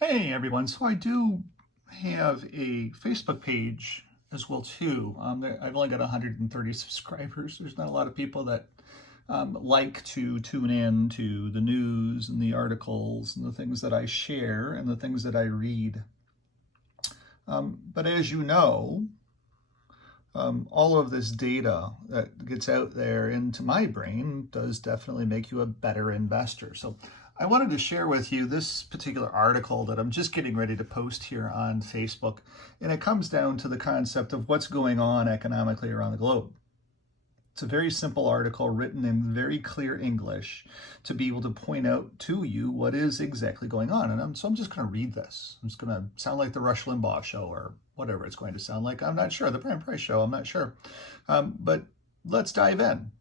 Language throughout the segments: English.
Hey everyone, so I do have a Facebook page as well too. I've only got 130 subscribers. There's not a lot of people that like to tune in to the news and the articles and the things that I share and the things that I read. But as you know, all of this data that gets out there into my brain does definitely make you a better investor. So I wanted to share with you this particular article that I'm just getting ready to post here on Facebook. And it comes down to the concept of what's going on economically around the globe. It's a very simple article written in very clear English to be able to point out to you what is exactly going on. And so I'm just going to read this. I'm just going to sound like the Rush Limbaugh show or whatever it's going to sound like. I'm not sure. The Brand Price show, I'm not sure. But let's dive in.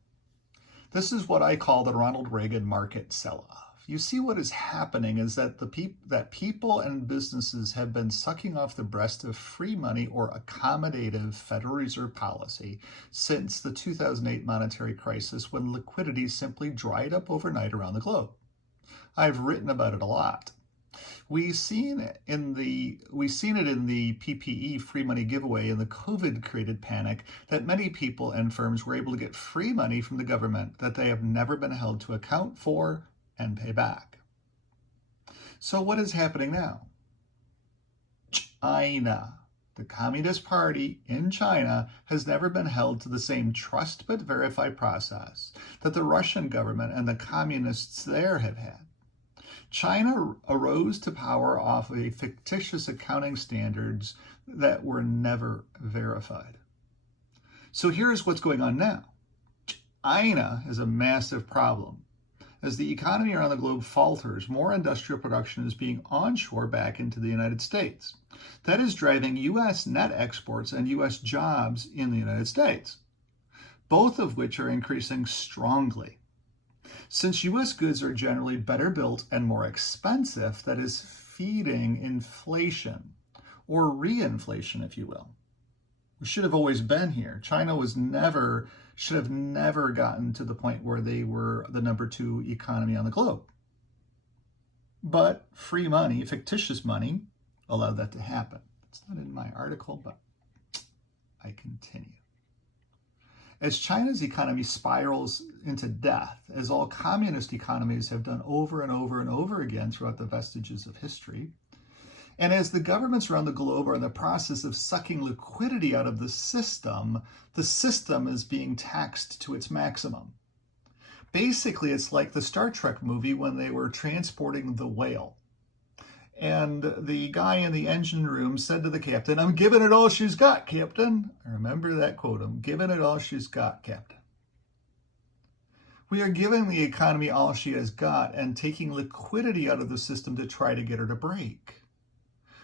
This is what I call the Ronald Reagan market sell-off. You see what is happening is that people and businesses have been sucking off the breast of free money or accommodative Federal Reserve policy since the 2008 monetary crisis, when liquidity simply dried up overnight around the globe. I've written about it a lot. We've seen it in the PPE free money giveaway in the COVID-created panic that many people and firms were able to get free money from the government that they have never been held to account for and pay back. So what is happening now? China. The Communist Party in China has never been held to the same trust but verify process that the Russian government and the communists there have had. China arose to power off of fictitious accounting standards that were never verified. So here's what's going on now. China is a massive problem. As the economy around the globe falters, more industrial production is being onshore back into the United States. That is driving U.S. net exports and U.S. jobs in the United States, both of which are increasing strongly. Since U.S. goods are generally better built and more expensive, that is feeding inflation, or reinflation, if you will. We should have always been here. China should have never gotten to the point where they were the number 2 economy on the globe. But free money, fictitious money, allowed that to happen. It's not in my article, but I continue. As China's economy spirals into death, as all communist economies have done over and over and over again throughout the vestiges of history, and as the governments around the globe are in the process of sucking liquidity out of the system is being taxed to its maximum. Basically, it's like the Star Trek movie when they were transporting the whale. And the guy in the engine room said to the captain, "I'm giving it all she's got, Captain." I remember that quote, "I'm giving it all she's got, Captain." We are giving the economy all she has got and taking liquidity out of the system to try to get her to break.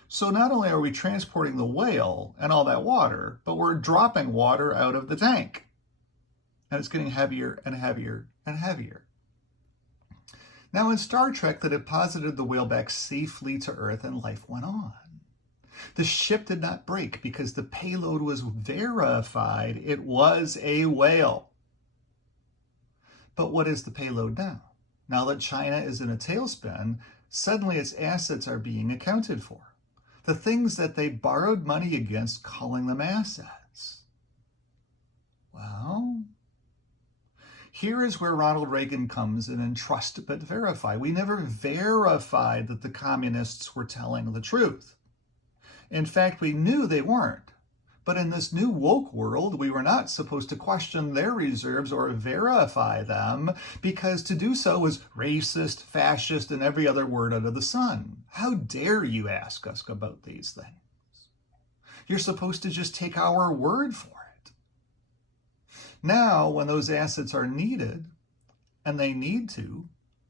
So not only are we transporting the whale and all that water, but we're dropping water out of the tank. And it's getting heavier and heavier and heavier. Now in Star Trek, they deposited the whale back safely to Earth and life went on. The ship did not break because the payload was verified. It was a whale. But what is the payload now? Now that China is in a tailspin, suddenly its assets are being accounted for. The things that they borrowed money against, calling them assets. Well, here is where Ronald Reagan comes in and trust but verify. We never verified that the communists were telling the truth. In fact, we knew they weren't. But in this new woke world, we were not supposed to question their reserves or verify them, because to do so was racist, fascist, and every other word under the sun. How dare you ask us about these things? You're supposed to just take our word for it. Now, when those assets are needed, and they need to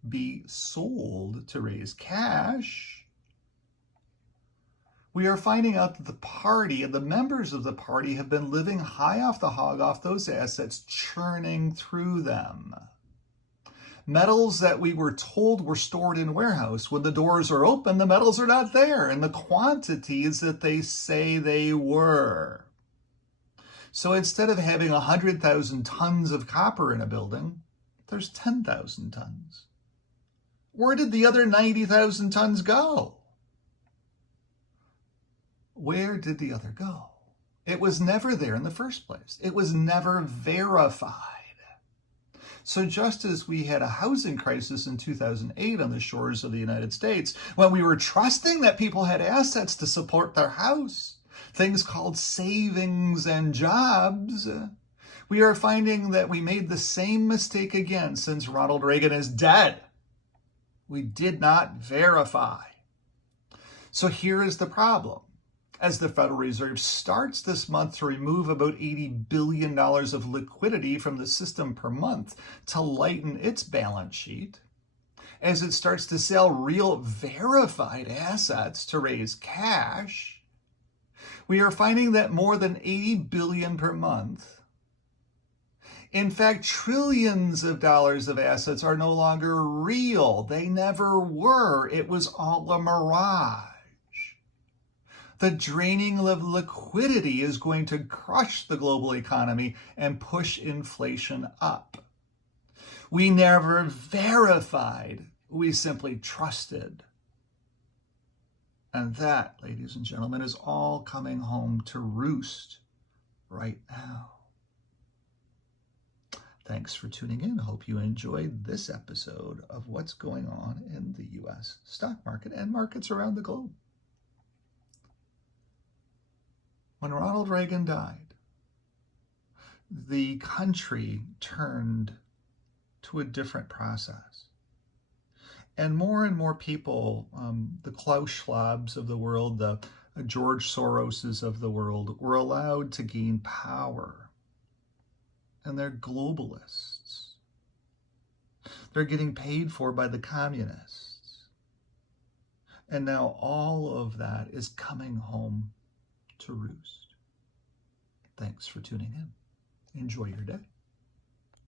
be sold to raise cash, we are finding out that the party and the members of the party have been living high off the hog off those assets, churning through them. Metals that we were told were stored in warehouse, when the doors are open, the metals are not there in the quantities that they say they were. So instead of having 100,000 tons of copper in a building, there's 10,000 tons. Where did the other 90,000 tons go? where did the other go? It was never there in the first place. It was never verified. So just as we had a housing crisis in 2008 on the shores of the United States, when we were trusting that people had assets to support their house, things called savings and jobs, we are finding that we made the same mistake again since Ronald Reagan is dead. We did not verify. So here is the problem. As the Federal Reserve starts this month to remove about $80 billion of liquidity from the system per month to lighten its balance sheet, as it starts to sell real verified assets to raise cash, we are finding that more than $80 billion per month, in fact, trillions of dollars of assets are no longer real. They never were. It was all a mirage. The draining of liquidity is going to crush the global economy and push inflation up. We never verified, we simply trusted. And that, ladies and gentlemen, is all coming home to roost right now. Thanks for tuning in. Hope you enjoyed this episode of what's going on in the U.S. stock market and markets around the globe. When Ronald Reagan died, the country turned to a different process. And more people, the Klaus Schwabs of the world, the George Soroses of the world, were allowed to gain power. And they're globalists. They're getting paid for by the communists. And now all of that is coming home to roost. Thanks for tuning in. Enjoy your day.